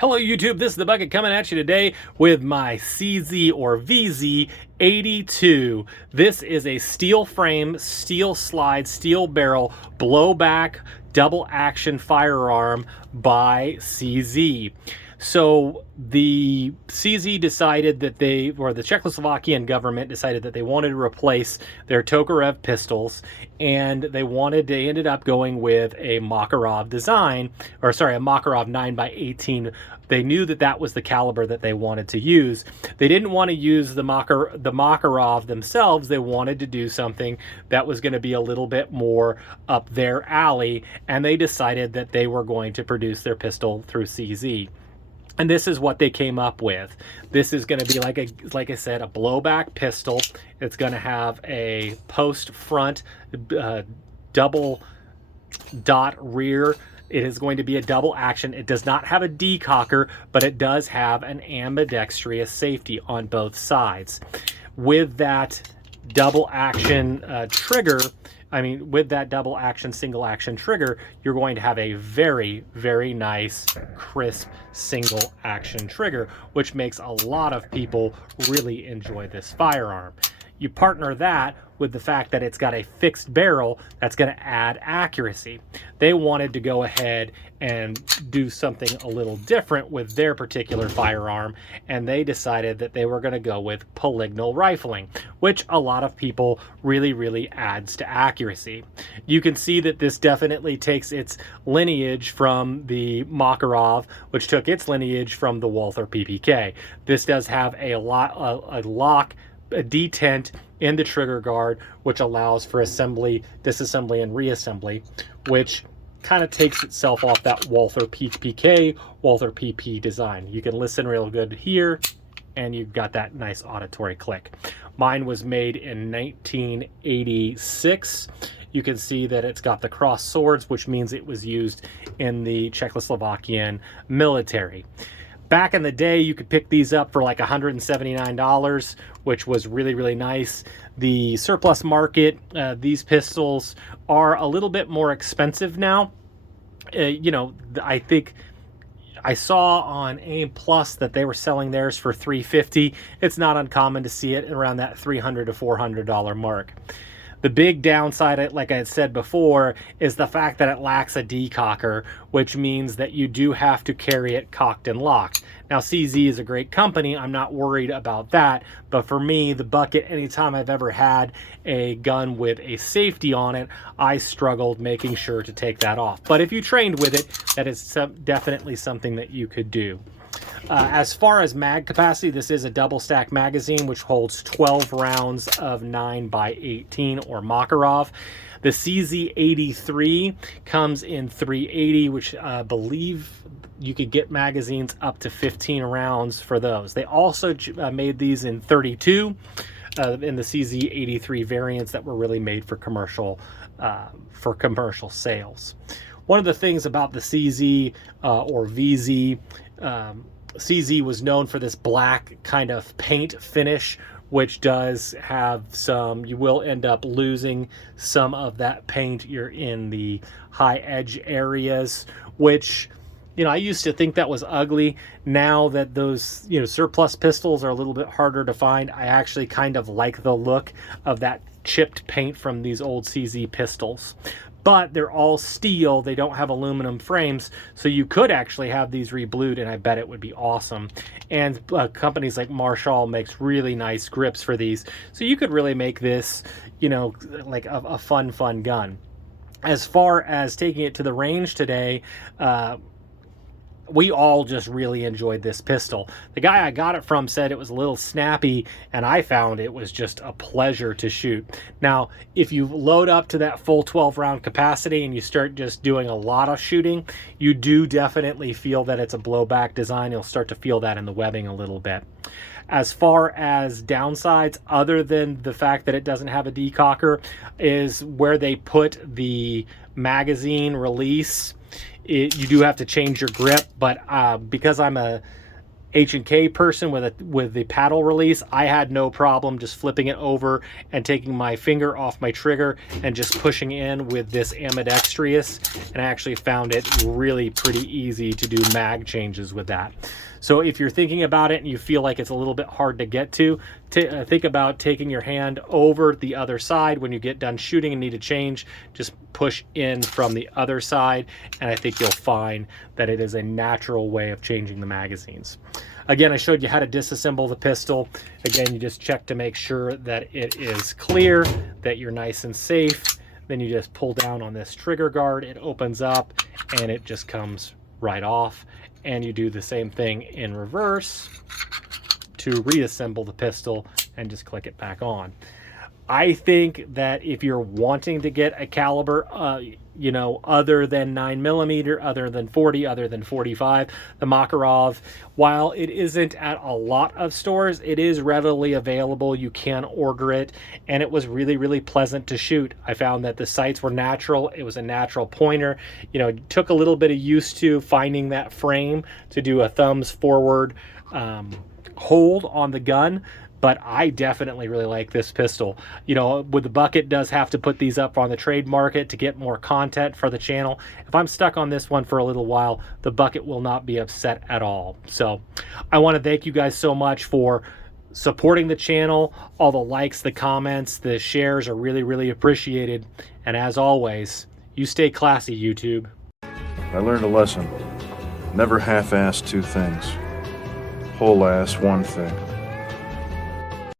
Hello YouTube, this is the Bucket coming at you today with my CZ or VZ82. This is a steel frame, steel slide, steel barrel, blowback, double action firearm by CZ. So the CZ decided that the Czechoslovakian government decided that they wanted to replace their Tokarev pistols, and they ended up going with a Makarov design, or sorry, a Makarov 9x18. They knew that that was the caliber that they wanted to use. They didn't want to use the Makarov themselves. They wanted to do something that was going to be a little bit more up their alley, and they decided that they were going to produce their pistol through CZ. And this is what they came up with. This is going to be like I said, a blowback pistol. It's going to have a post front double dot rear. It is going to be a double action. It does not have a decocker, but it does have an ambidextrous safety on both sides. With that double action trigger, with that double action, single action trigger, you're going to have a very, very nice, crisp, single action trigger, which makes a lot of people really enjoy this firearm. You partner that with the fact that it's got a fixed barrel that's going to add accuracy. They wanted to go ahead and do something a little different with their particular firearm, and they decided that they were going to go with polygonal rifling, which a lot of people really adds to accuracy. You can see that this definitely takes its lineage from the Makarov, which took its lineage from the Walther PPK. This does have a lock, a detent in the trigger guard, which allows for assembly, disassembly, and reassembly, which kind of takes itself off that Walther PPK, Walther PP design. You can listen real good here, and you've got that nice auditory click. Mine was made in 1986. You can see that it's got the cross swords, which means it was used in the Czechoslovakian military. Back in the day, you could pick these up for like $179, which was really nice. The surplus market, these pistols are a little bit more expensive now. I think I saw on AIM Plus that they were selling theirs for $350. It's not uncommon to see it around that $300 to $400 mark. The big downside, like I had said before, is the fact that it lacks a decocker, which means that you do have to carry it cocked and locked. Now, CZ is a great company. I'm not worried about that. But for me, the Bucket, anytime I've ever had a gun with a safety on it, I struggled making sure to take that off. But if you trained with it, that is definitely something that you could do. As far as mag capacity, this is a double stack magazine which holds 12 rounds of 9x18 or Makarov. The CZ83 comes in 380, which I believe you could get magazines up to 15 rounds for those. They also made these in 32 in the CZ83 variants that were really made for commercial sales. One of the things about the CZ or VZ, CZ was known for this black kind of paint finish, which does have some, you will end up losing some of that paint. You're in the high edge areas, which, I used to think that was ugly. Now that those, surplus pistols are a little bit harder to find, I actually kind of like the look of that chipped paint from these old CZ pistols. But they're all steel. They don't have aluminum frames, so you could actually have these reblued, and I bet it would be awesome. And companies like Marshall makes really nice grips for these, so you could really make this, like a fun gun. As far as taking it to the range today, we all just really enjoyed this pistol. The guy I got it from said it was a little snappy, and I found it was just a pleasure to shoot. Now, if you load up to that full 12 round capacity and you start just doing a lot of shooting, you do definitely feel that it's a blowback design. You'll start to feel that in the webbing a little bit. As far as downsides, other than the fact that it doesn't have a decocker, is where they put the magazine release. You do have to change your grip, but because I'm a H&K person with the paddle release, I had no problem just flipping it over and taking my finger off my trigger and just pushing in with this ambidextrous, and I actually found it really pretty easy to do mag changes with that. So if you're thinking about it and you feel like it's a little bit hard to get to, think about taking your hand over the other side. When you get done shooting and need to change, just push in from the other side, and I think you'll find that it is a natural way of changing the magazines. Again, I showed you how to disassemble the pistol. Again, you just check to make sure that it is clear, that you're nice and safe. Then you just pull down on this trigger guard, it opens up, and it just comes right off. And you do the same thing in reverse to reassemble the pistol and just click it back on. I think that if you're wanting to get a caliber, you know, other than 9mm, other than 40, other than 45, the Makarov, while it isn't at a lot of stores, it is readily available. You can order it, and it was really, really pleasant to shoot. I found that the sights were natural. It was a natural pointer. You know, it took a little bit of used to finding that frame to do a thumbs forward hold on the gun. But I definitely really like this pistol. You know, with the bucket, does have to put these up on the trade market to get more content for the channel. If I'm stuck on this one for a little while, the bucket will not be upset at all. So I want to thank you guys so much for supporting the channel. All the likes, the comments, the shares are really, really appreciated. And as always, you stay classy, YouTube. I learned a lesson. Never half-ass two things. Whole-ass one thing.